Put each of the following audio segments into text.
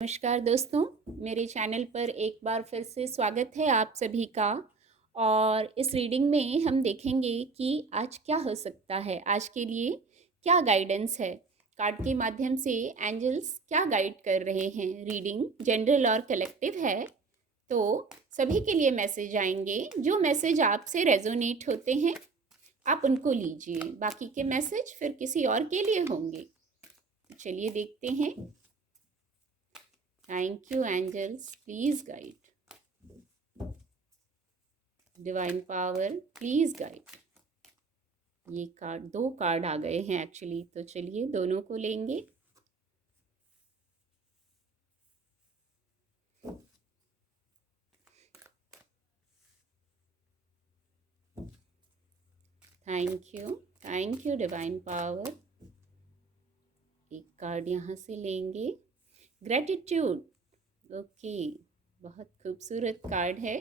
नमस्कार दोस्तों, मेरे चैनल पर एक बार फिर से स्वागत है आप सभी का। और इस रीडिंग में हम देखेंगे कि आज क्या हो सकता है, आज के लिए क्या गाइडेंस है। कार्ड के माध्यम से एंजल्स क्या गाइड कर रहे हैं। रीडिंग जनरल और कलेक्टिव है, तो सभी के लिए मैसेज आएंगे। जो मैसेज आपसे रेजोनेट होते हैं आप उनको लीजिए, बाकी के मैसेज फिर किसी और के लिए होंगे। चलिए देखते हैं। Thank you, angels. Please guide. Divine power, please guide. ये कार्ड, दो कार्ड आ गए हैं एक्चुअली, तो चलिए दोनों को लेंगे। Thank you divine power. एक कार्ड यहाँ से लेंगे, ग्रेटिट्यूड। ओके, बहुत खूबसूरत कार्ड है।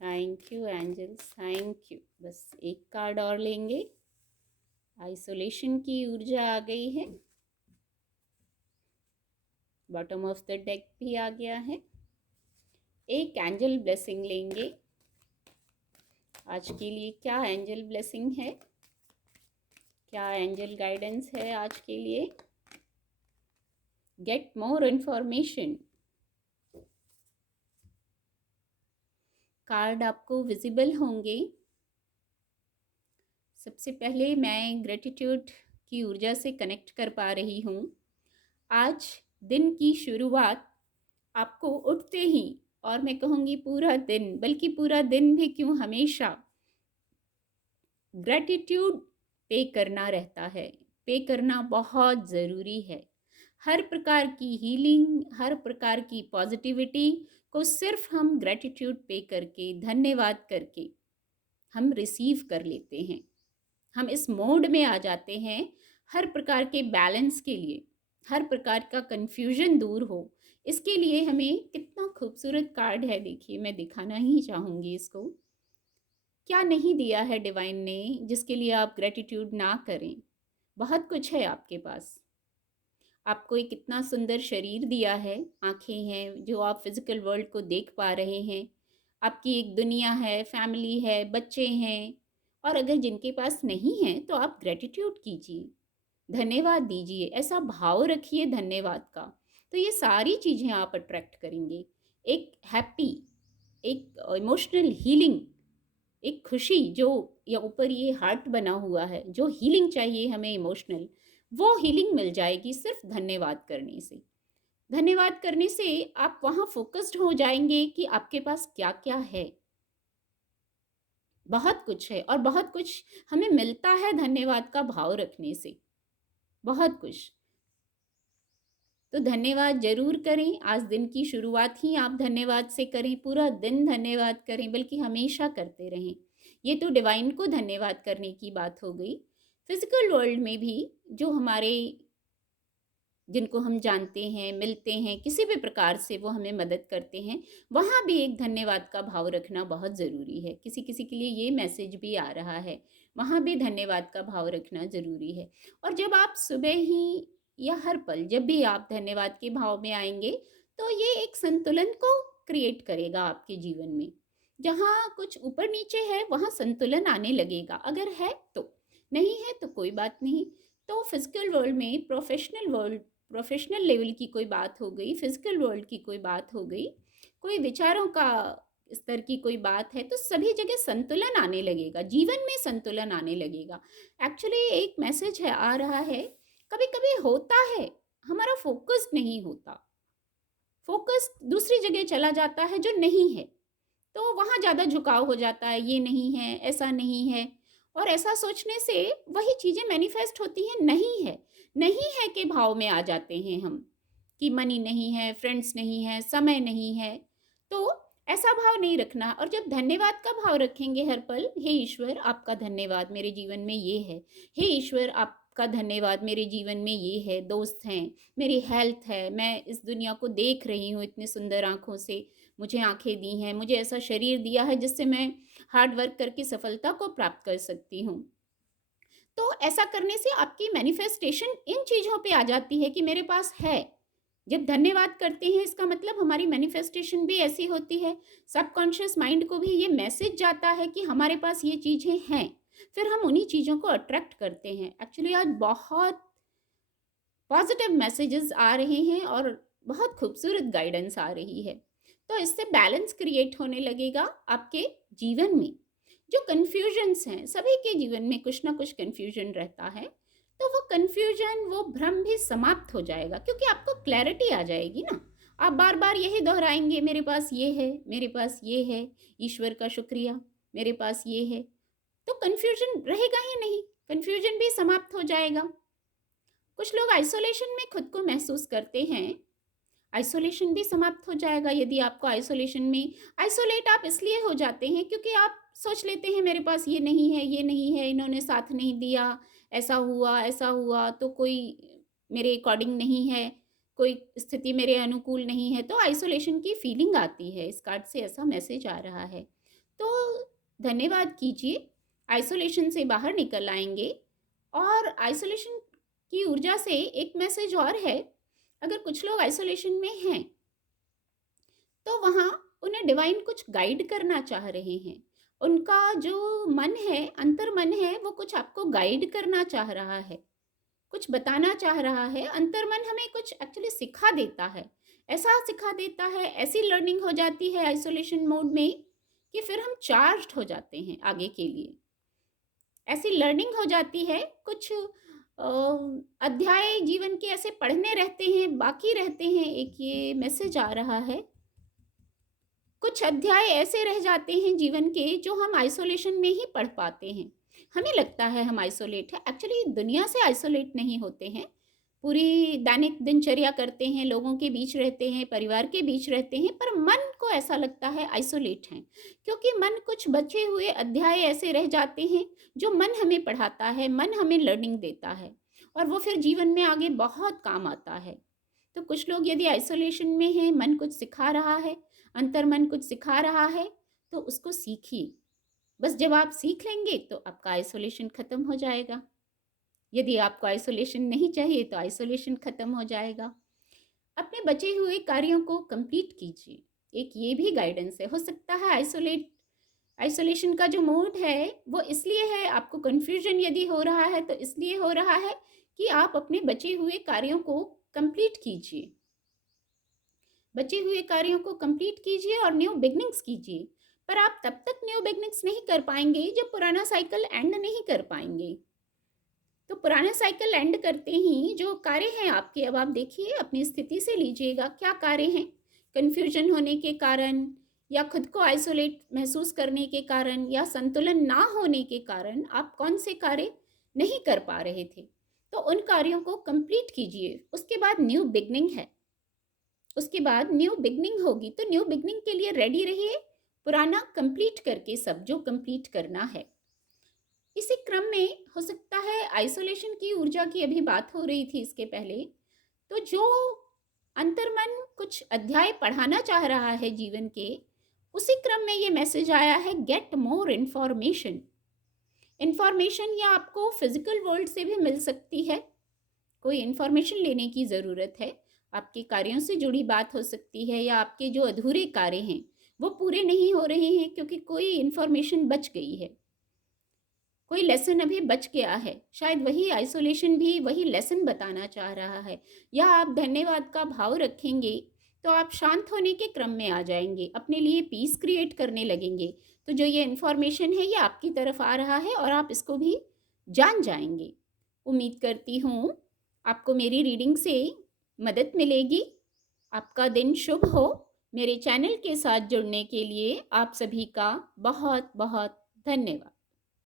Thank you angels, thank you. बस एक कार्ड और लेंगे। आइसोलेशन की ऊर्जा आ गई है। बॉटम ऑफ द डेक भी आ गया है। एक एंजल ब्लेसिंग लेंगे। आज के लिए क्या एंजल ब्लेसिंग है, क्या एंजल गाइडेंस है आज के लिए। Get more information. कार्ड आपको विजिबल होंगे। सबसे पहले मैं ग्रेटिट्यूड की ऊर्जा से कनेक्ट कर पा रही हूँ। आज दिन की शुरुआत आपको उठते ही, और मैं कहूँगी पूरा दिन, बल्कि पूरा दिन भी क्यों, हमेशा ग्रेटिट्यूड पे करना रहता है। पे करना बहुत ज़रूरी है। हर प्रकार की हीलिंग, हर प्रकार की पॉजिटिविटी को सिर्फ हम ग्रेटिट्यूड पे करके, धन्यवाद करके हम रिसीव कर लेते हैं। हम इस मोड में आ जाते हैं हर प्रकार के बैलेंस के लिए, हर प्रकार का कन्फ्यूजन दूर हो। इसके लिए हमें कितना खूबसूरत कार्ड है, देखिए मैं दिखाना ही चाहूँगी इसको। क्या नहीं दिया है डिवाइन ने जिसके लिए आप ग्रेटिट्यूड ना करें। बहुत कुछ है आपके पास। आपको एक कितना सुंदर शरीर दिया है, आँखें हैं जो आप फिज़िकल वर्ल्ड को देख पा रहे हैं। आपकी एक दुनिया है, फैमिली है, बच्चे हैं। और अगर जिनके पास नहीं है तो आप ग्रेटिट्यूड कीजिए, धन्यवाद दीजिए, ऐसा भाव रखिए धन्यवाद का। तो ये सारी चीज़ें आप अट्रैक्ट करेंगे। एक हैप्पी, एक इमोशनल हीलिंग, एक खुशी जो या ऊपर ये हार्ट बना हुआ है, जो हीलिंग चाहिए हमें इमोशनल, वो हीलिंग मिल जाएगी सिर्फ धन्यवाद करने से। धन्यवाद करने से आप वहाँ फोकस्ड हो जाएंगे कि आपके पास क्या क्या है। बहुत कुछ है और बहुत कुछ हमें मिलता है धन्यवाद का भाव रखने से, बहुत कुछ। तो धन्यवाद जरूर करें। आज दिन की शुरुआत ही आप धन्यवाद से करें, पूरा दिन धन्यवाद करें, बल्कि हमेशा करते रहें। ये तो डिवाइन को धन्यवाद करने की बात हो गई। फिजिकल वर्ल्ड में भी जो हमारे, जिनको हम जानते हैं, मिलते हैं, किसी भी प्रकार से वो हमें मदद करते हैं, वहाँ भी एक धन्यवाद का भाव रखना बहुत ज़रूरी है। किसी किसी के लिए ये मैसेज भी आ रहा है, वहाँ भी धन्यवाद का भाव रखना ज़रूरी है। और जब आप सुबह ही या हर पल जब भी आप धन्यवाद के भाव में आएंगे, तो ये एक संतुलन को क्रिएट करेगा आपके जीवन में। जहाँ कुछ ऊपर नीचे है वहाँ संतुलन आने लगेगा, अगर है तो। नहीं है तो कोई बात नहीं। तो फिजिकल वर्ल्ड में, प्रोफेशनल लेवल की कोई बात हो गई, फिजिकल वर्ल्ड की कोई बात हो गई, कोई विचारों का स्तर की कोई बात है, तो सभी जगह संतुलन आने लगेगा, जीवन में संतुलन आने लगेगा। एक्चुअली एक मैसेज है आ रहा है, कभी कभी होता है हमारा फोकस नहीं होता, फोकस दूसरी जगह चला जाता है जो नहीं है, तो वहाँ ज़्यादा झुकाव हो जाता है, ये नहीं है, ऐसा नहीं है। और ऐसा सोचने से वही चीज़ें मैनिफेस्ट होती हैं, नहीं है, नहीं है के भाव में आ जाते हैं हम, कि मनी नहीं है, फ्रेंड्स नहीं है, समय नहीं है। तो ऐसा भाव नहीं रखना। और जब धन्यवाद का भाव रखेंगे हर पल, हे ईश्वर आपका धन्यवाद मेरे जीवन में ये है, हे ईश्वर आपका धन्यवाद मेरे जीवन में ये है, दोस्त हैं, मेरी हेल्थ है, मैं इस दुनिया को देख रही हूँ इतनी सुंदर आँखों से, मुझे आंखें दी हैं, मुझे ऐसा शरीर दिया है जिससे मैं हार्ड वर्क करके सफलता को प्राप्त कर सकती हूँ। तो ऐसा करने से आपकी मैनिफेस्टेशन इन चीज़ों पे आ जाती है कि मेरे पास है। जब धन्यवाद करते हैं इसका मतलब हमारी मैनिफेस्टेशन भी ऐसी होती है। सबकॉन्शियस माइंड को भी ये मैसेज जाता है कि हमारे पास ये चीज़ें हैं, फिर हम उन्हीं चीज़ों को अट्रैक्ट करते हैं। एक्चुअली आज बहुत पॉजिटिव मैसेजेस आ रहे हैं और बहुत खूबसूरत गाइडेंस आ रही है। तो इससे बैलेंस क्रिएट होने लगेगा आपके जीवन में। जो कन्फ्यूजन्स हैं, सभी के जीवन में कुछ ना कुछ कन्फ्यूजन रहता है, तो वो कन्फ्यूजन, वो भ्रम भी समाप्त हो जाएगा, क्योंकि आपको क्लैरिटी आ जाएगी ना। आप बार बार यही दोहराएंगे, मेरे पास ये है, मेरे पास ये है, ईश्वर का शुक्रिया, मेरे पास ये है, तो कन्फ्यूजन रहेगा ही नहीं, कन्फ्यूजन भी समाप्त हो जाएगा। कुछ लोग आइसोलेशन में खुद को महसूस करते हैं, आइसोलेशन भी समाप्त हो जाएगा। यदि आपको आइसोलेशन में, आइसोलेट आप इसलिए हो जाते हैं क्योंकि आप सोच लेते हैं मेरे पास ये नहीं है, ये नहीं है, इन्होंने साथ नहीं दिया, ऐसा हुआ तो कोई मेरे अकॉर्डिंग नहीं है, कोई स्थिति मेरे अनुकूल नहीं है, तो आइसोलेशन की फीलिंग आती है। इस कार्ड से ऐसा मैसेज आ रहा है। तो धन्यवाद कीजिए, आइसोलेशन से बाहर निकल आएंगे। और आइसोलेशन की ऊर्जा से एक मैसेज और है, अगर कुछ लोग आइसोलेशन में हैं तो वहाँ उन्हें डिवाइन कुछ गाइड करना चाह रहे हैं। उनका जो मन है, अंतर मन है, वो कुछ आपको गाइड करना चाह रहा है, कुछ बताना चाह रहा है। अंतर मन हमें कुछ एक्चुअली सिखा देता है, ऐसा सिखा देता है, ऐसी लर्निंग हो जाती है आइसोलेशन मोड में कि फिर हम चार्ज्ड हो जाते हैं आगे के लिए। ऐसी लर्निंग हो जाती है, कुछ अध्याय जीवन के ऐसे पढ़ने रहते हैं, बाकी रहते हैं। एक ये मैसेज आ रहा है, कुछ अध्याय ऐसे रह जाते हैं जीवन के जो हम आइसोलेशन में ही पढ़ पाते हैं। हमें लगता है हम आइसोलेट है, एक्चुअली दुनिया से आइसोलेट नहीं होते हैं। पूरी दैनिक दिनचर्या करते हैं, लोगों के बीच रहते हैं, परिवार के बीच रहते हैं, पर मन को ऐसा लगता है आइसोलेट हैं, क्योंकि मन कुछ बचे हुए अध्याय ऐसे रह जाते हैं जो मन हमें पढ़ाता है, मन हमें लर्निंग देता है, और वो फिर जीवन में आगे बहुत काम आता है। तो कुछ लोग यदि आइसोलेशन में हैं, मन कुछ सिखा रहा है, अंतर्मन कुछ सिखा रहा है, तो उसको सीखिए। बस जब आप सीख लेंगे तो आपका आइसोलेशन खत्म हो जाएगा। यदि आपको आइसोलेशन नहीं चाहिए तो आइसोलेशन खत्म हो जाएगा। अपने बचे हुए कार्यों को कंप्लीट कीजिए, एक ये भी गाइडेंस है। हो सकता है आइसोलेशन का जो मोड है वो इसलिए है, आपको कन्फ्यूजन यदि हो रहा है तो इसलिए हो रहा है कि आप अपने बचे हुए कार्यों को कंप्लीट कीजिए, बचे हुए कार्यों को कंप्लीट कीजिए और न्यू बिगनिंग्स कीजिए। पर आप तब तक न्यू बिगनिंग्स नहीं कर पाएंगे जब पुराना साइकिल एंड नहीं कर पाएंगे। तो पुराना साइकिल एंड करते ही जो कार्य हैं आपके, अब आप देखिए अपनी स्थिति से लीजिएगा, क्या कार्य हैं। कन्फ्यूजन होने के कारण, या खुद को आइसोलेट महसूस करने के कारण, या संतुलन ना होने के कारण आप कौन से कार्य नहीं कर पा रहे थे, तो उन कार्यों को कंप्लीट कीजिए। उसके बाद न्यू बिगनिंग है, उसके बाद न्यू बिगनिंग होगी, तो न्यू बिगनिंग के लिए रेडी रहिए, पुराना कंप्लीट करके सब जो कंप्लीट करना है। इसी क्रम में हो सकता है आइसोलेशन की ऊर्जा की अभी बात हो रही थी इसके पहले, तो जो अंतर्मन कुछ अध्याय पढ़ाना चाह रहा है जीवन के, उसी क्रम में ये मैसेज आया है, गेट मोर इंफॉर्मेशन। इंफॉर्मेशन या आपको फिजिकल वर्ल्ड से भी मिल सकती है, कोई इंफॉर्मेशन लेने की ज़रूरत है, आपके कार्यों से जुड़ी बात हो सकती है, या आपके जो अधूरे कार्य हैं वो पूरे नहीं हो रहे हैं क्योंकि कोई इंफॉर्मेशन बच गई है, कोई लेसन अभी बच गया है। शायद वही आइसोलेशन भी वही लेसन बताना चाह रहा है। या आप धन्यवाद का भाव रखेंगे तो आप शांत होने के क्रम में आ जाएंगे, अपने लिए पीस क्रिएट करने लगेंगे। तो जो ये इन्फॉर्मेशन है ये आपकी तरफ आ रहा है और आप इसको भी जान जाएंगे। उम्मीद करती हूँ आपको मेरी रीडिंग से मदद मिलेगी। आपका दिन शुभ हो। मेरे चैनल के साथ जुड़ने के लिए आप सभी का बहुत बहुत धन्यवाद।